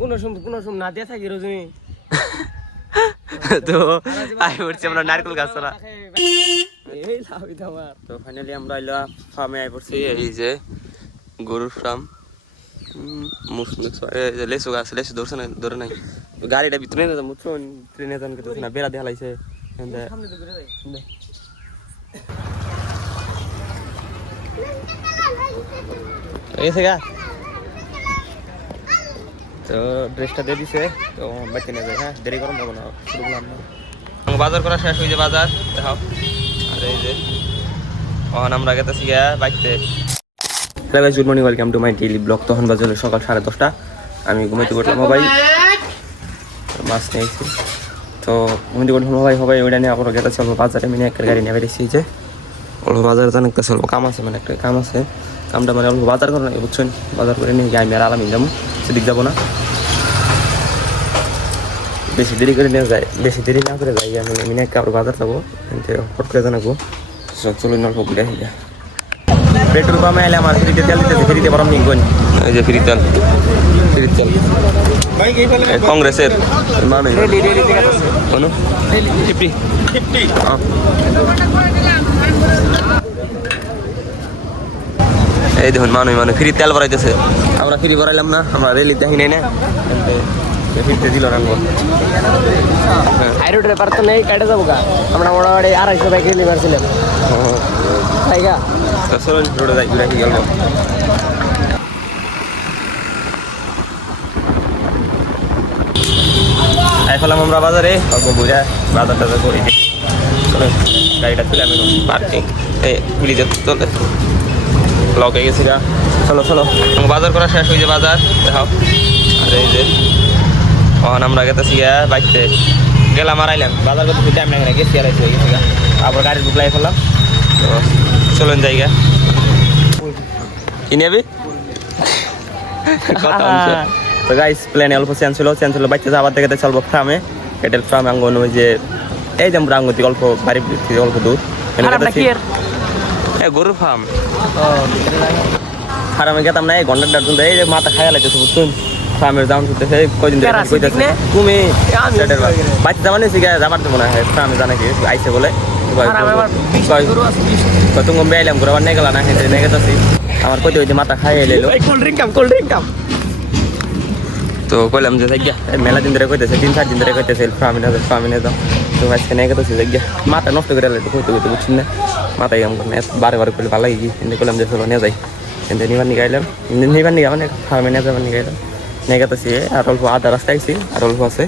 কোন সময় না দিয়ে থাকি রজনী তো আই পড়ছি আমরা নারকেল গাছ চলা এই লাভই আমার। তো ফাইনালি আমরা এলা ফার্মে আই পড়ছি। এই যে গরুর ফার্ম লেসু গাছ লেসু ধরছে না ধরে নাই গাড়িটা ভিতরে না মুছো ট্রেনে যান করতেছে না বেড়া দেখালাইছে এসে গা। তো ড্রেসটা দিয়ে দিছে তো বাইতে নিয়ে যায়। হ্যাঁ দেরি করুন যাবো না শুরু করলাম না বাজার করা শেষ হয়ে যে বাজার দেখাও। আর এই যে তখন আমরা গেতেছি গিয়া বাইকতে। Hello guys, good morning, welcome to my daily blog. তখন বাজে সকাল 10:30। আমি ঘুমাইতে করলাম ভাই, মাছ নিয়েছি। তো ঘুমাইতে করলাম ভাই ওইটা নিয়ে আবার গেতেছি অল্প বাজারে। মিনি একটা গাড়ি নিয়ে বেরিয়েছি যে অল্প বাজারে জান একটা অল্প কাম আছে, মানে একটা কাম আছে। কামটা মানে অল্প বাজার করে নাকি বুঝছেন, বাজার করে নিয়ে আমি আর আলামিন যাবো, সেদিক যাবো না। বেশি দেরি করে নিয়ে যায়, বেশি দেরি না করে যাই আমি মিনি একটা আবার বাজার যাবো, হট করে জানাবো। চলুন অল্প ঘুরে আসি। পেট্রোল পাম্পে এলে আমার ফ্রিতে তেল দিতেছে, ফ্রিতে বরং নিন। এই যে ফ্রি তেল কংগ্রেসের মানে এই দেখুন মানুষ ফ্রি তেল ভরাইতেছে। আমরা ফ্রি ভরাইলাম না, আমরা রেলি দেখি নাই না, ফ্রিতে দিল না। হাই রোডের পার তো নেই, কাটে যাবো গা। আমরা মোটামুটি 250 বাইক রেলি মারছিলাম তাই গা। চলুন রোডে যাই, ঘুরে গেল। আইলাম আমরা বাজারে, ঘুরে বাজার টাজার করে দেখি। চলুন গাড়িটা তুলে আমি পার্কিং এই পুলিশে চলে লকে গেছি গা। চলো বাজার করা শেষ হয়ে যে বাজার দেখাও। আর এই যে তখন আমরা গেতেছি গা বাইকতে গেলাম আর আইলাম। বাজার করতে টাইম লাগে না, গেছি আর হয়ে গেছি গা। আবার গাড়ি ঢুকলাই ফেললাম। তো চলুন জায়গা কি নেবি। তো গাইস প্ল্যানে অল্প চেঞ্জ ছিল বাইতে যাবার দেখে চলবো ফার্মে, কেটেল ফার্ম আঙ্গন। ওই যে এই যে রাঙ্গতি অল্প বাড়ি থেকে অল্প দূর গরুর ফার্ম। ফার্মে গেতাম না, এই ঘন্টার জন্য এই যে মাথা খাইয়া লাগতেছে বুঝছেন। ফার্মের দাম শুনতেছে কয়দিন তুমি বাইতে যাবার নিয়েছি গা, যাবার দেবো না। ফার্মে জানা কি আইসে বলে তুমি বেলাম ঘুরে আবার নিয়ে গেল না, নিয়ে গেছি আমার কইতে হইতে মাথা খাইয়ে এলো। কোল্ড ড্রিঙ্ক কাম তো কইলাম যে জায়গা মেলা দিন ধরে কইতেছে, 3-4 দিন ধরে কইতেছে ফার্মে যাও। তো আজকে নিয়ে গেতেছি জায়গা, মাথা নষ্ট করে এলো কইতে বুঝছেন না। মাথায় কাম করে বারে করলে ভালো লাগে। কিন্তু কইলাম যে চলো নিয়ে যাই, কিন্তু নিবার নিয়ে গাইলাম মানে ফার্মে নিয়ে যাবার নিয়ে গাইলাম নিয়ে গেতেছি। আর অল্প আধা রাস্তা আইসি, আর অল্প আছে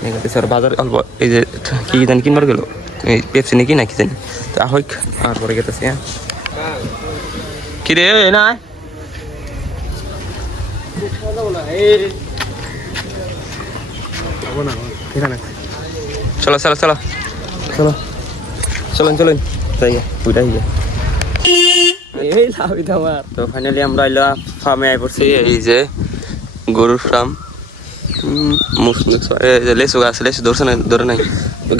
নিয়ে গেতেছি। আর বাজার অল্প এই যে কি জানি কিনবার গেলো, এই পেপসি নাকি না কি জানি। তো হোক আর পরে গেতেছি। হ্যাঁ কি রে না চলো চলুন যাই বুঝাই যায়। এই লাভই আমার। তো ফাইনালি আমরা এলা ফার্মে আই পড়ছি। এই যে গরুর ফার্ম, লেসু গাছ লেসু ধরছে না ধরে নাই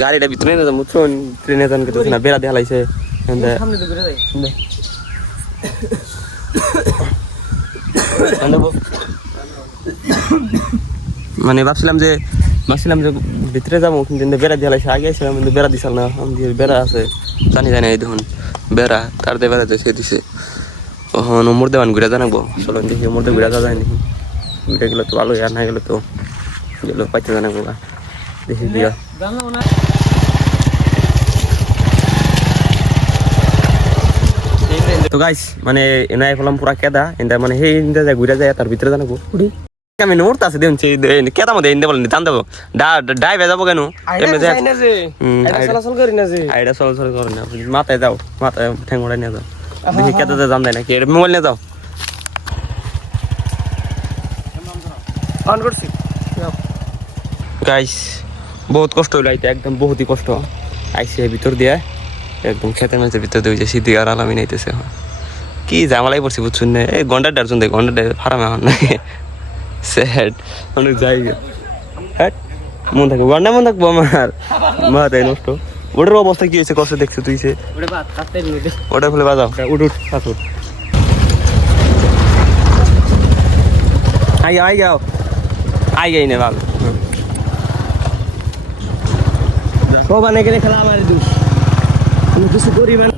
গাড়িটা ভিতরে না মুছো ট্রেনে যান করতেছে না বেড়া দেখালাইছে। মানে ভাবছিলাম যে ভিতরে যাবো, কিন্তু বেড়া দেখালাইছে। আগে আসছিলাম কিন্তু বেড়া দিছাল না, বেড়া আছে জানি এই দেখুন বেড়া তার দিয়ে বেড়া দিয়েছে দিছে। ওখানে উমর দেওয়ান ঘুরে জানাবো। চলো দেখি উমর দিয়ে ঘুরে যায় নাকি, ঘুরে গেলে তো ভালো, আর না গেলে তো গেলো পাইতে জানাবো। দেখি দিয়া তো গাইস মানে এনাই ফেলাম পুরা কেদা এটা, মানে সেই ঘুরে যায় তার ভিতরে জানাবো। আমি নোট আছে দেখুন কেদা মধ্যে এনে বলেন জান দেবো ডাইভে যাবো কেন আইডা চলাচল করে না। মাথায় যাও, মাথায় ঠ্যাং ওড়াই নিয়ে যাও, দেখি কেদাতে জান দেয় নাকি। মোবাইল নিয়ে যাও। গাইস বহুত কষ্ট হইলো আইতে, একদম বহুতই কষ্ট আইসে ভিতর দিয়ে একদম খেতে মেতে ভিতর দিয়ে যে সিদ্ধি আর আলামি নাইতেছে। কি জামালাই পড়ছি বুঝছুন না, এই ঘন্টাটা শুনতে ঘন্টাটা ফারাম এখন নাকি স্যাড অনেক যাই। হ্যাঁ মন থাকবো গন্ডা মন থাকবো আমার মাথায় নষ্ট। ওটার অবস্থা কি হয়েছে কষ্ট দেখছো তুই? ওটা ফেলে বাজাও উঠ আই যাও আই নে ভালো সব আনে গেলে খেলা আমার দোষ তুমি কিছু করি মানে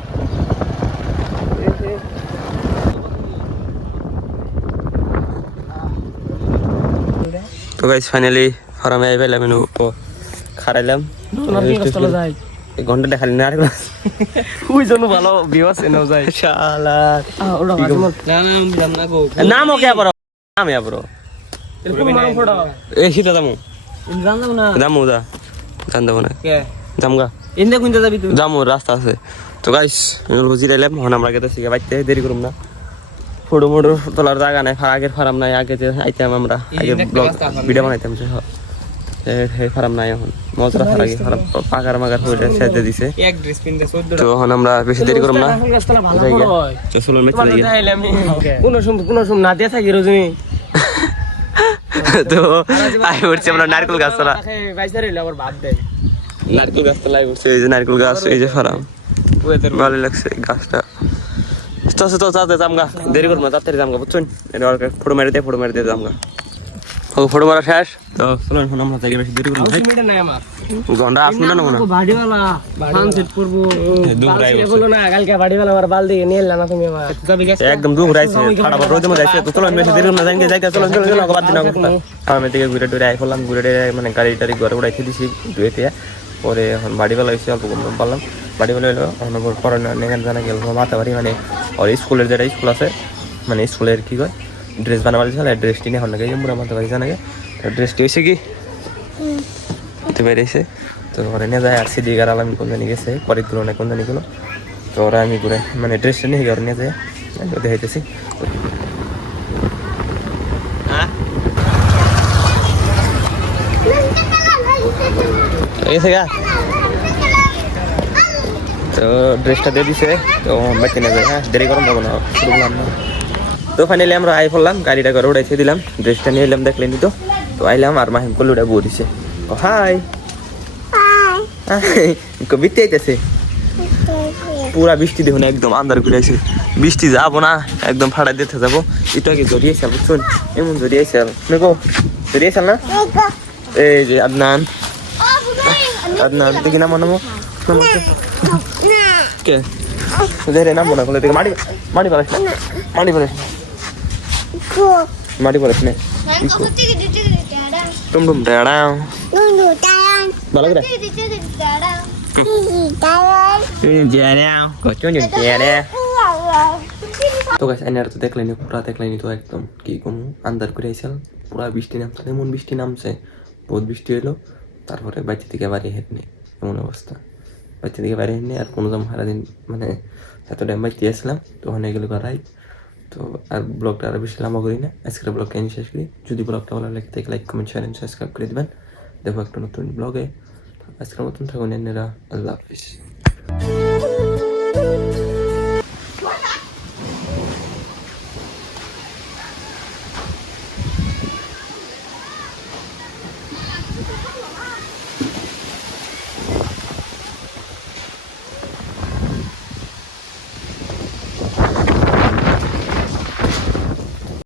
তো গাইস ফাইনালি ফার্মে আই পেলাম মেনু খারাইলাম ঘন্টা দেখালি না আর ওই জন্য ভালো ভিউয়ার্স এনে যায় শালা ওরা নাম ওকে আবার নাম আবার এরকম মারো ফটো এই শীতা দামু জানলাম না দামু দা জান দেবো না কে জামগা ইন্দে কোনটা যাবি তুই যামু রাস্তা আছে তো গাইস বুঝি রাইলাম এখন আমরা গেতেছি বাইতে দেরি করুম না ফটো মোটর তোলার জায়গা নাই আগের ফার্ম নাই আগে যে আইতাম আমরা আগে ভিডিও বানাইতাম সেই ফার্ম নাই এখন মজরা আগে ফার্ম পাকার মাগার হয়ে সেজে দিছে এক ড্রেস পিনতে 14 তো এখন আমরা বেশি দেরি করুম না তো চলো মেচে যাই কোন সময় না দিয়া থাকি রজনী তো আই উঠছে আমরা নারকেল গাছ তোলা বাইসার হইলো আবার ভাত দেয় নারকেল গাছ তোলা উঠছে এই যে নারকেল গাছ এই যে ফার্ম ভালো লাগছে গাছটা তো চাতে জামগা দেরি করবো তাড়াতাড়ি জামগা বুঝছেন ফটো মেরে দিয়ে জামগা ফটো মারা শেষ তো চলো এখন আমরা যাই বেশি দেরি করবো ঘন্টা আসবো না না বাড়িওয়ালা সানসেট করবো বলো না কালকে বাড়িওয়ালা আমার বাল দিয়ে নিয়ে এলাম না তুমি আমার একদম দূর রাইছে খারাপ রোদে মধ্যে আছে তো চলো বেশি দেরি করবো যাই যাইতে চলো বাদ দিন আমি থেকে ঘুরে টুরে আই করলাম ঘুরে মানে গাড়ি টাড়ি ঘরে উড়াইতে দিছি ধুয়েতে পরে এখন বাড়িওয়ালা হয়েছে অল্প কম পারলাম বাড়িওয়ালা হলো এখন পরে নেখান জানা গেল মাথা বাড়ি মানে ওর স্কুলের যেটা স্কুল আছে মানে স্কুলের কি কয় ড্রেস বানাবার ছিল ড্রেসটি নিয়ে এখন লাগে মুড়া মাথা বাড়ি জানা গে তো ড্রেসটি হয়েছে কি তো বেরিয়েছে তো ওরা নিয়ে যায় আর সিডি গার আলামি কোন জানি গেছে পরে গুলো না কোন জানি গুলো তো ওরা আমি ঘুরে মানে ড্রেসটা নিয়ে ওরা নিয়ে যায় দেখাইতেছি গেছে গা তো ড্রেসটা দিয়ে দিছে তো বাকি নিয়ে যায় হ্যাঁ দেরি করুন যাবো না শুরু করলাম না তো ফাইনালি আমরা আই পড়লাম গাড়িটা ঘরে উড়াইছে দিলাম ড্রেসটা নিয়ে এলাম দেখলেন তো তো আইলাম আর মাহিম করলে ওটা বউ দিছে ও হাই কবিতে আইতেছে পুরা বৃষ্টি দেখুন একদম আন্দার করে আছে বৃষ্টি যাবো না একদম ফাড়া দিতে যাবো একটু আগে জড়িয়েছে বুঝছেন এমন জড়িয়েছে দেখো জড়িয়েছে না এই যে আদনান দেখি নামো কে রে নামবো না বলে দেখে মাটি পারিস না মাটি পারিস না টুম টাড়াও ভালো করে তো গাছ এনার তো দেখলেনি পুরা দেখলেনি তো একদম কি কম আন্দার করে আইসাল পুরা বৃষ্টি নামছে এমন বৃষ্টি নামছে বহুত বৃষ্টি হলো তারপরে বাড়ি থেকে বাড়ি হেঁটে এমন অবস্থা বাড়ি থেকে বাড়ি হেঁটে আর কোনো দাম সারাদিন মানে এত টাইম বাড়িতে আসলাম তো ওখানে গেলে করাই তো আর ব্লগটা আরও বেশি লম্বা করি না আজকের ব্লগটা আমি শেষ করি যদি ব্লগটা ভালো লাগে তাহলে like comment share and subscribe করে দেবেন দেখো একটা নতুন ব্লগে আজকের মতন থাকুন এনারা আল্লাহ হাফিজ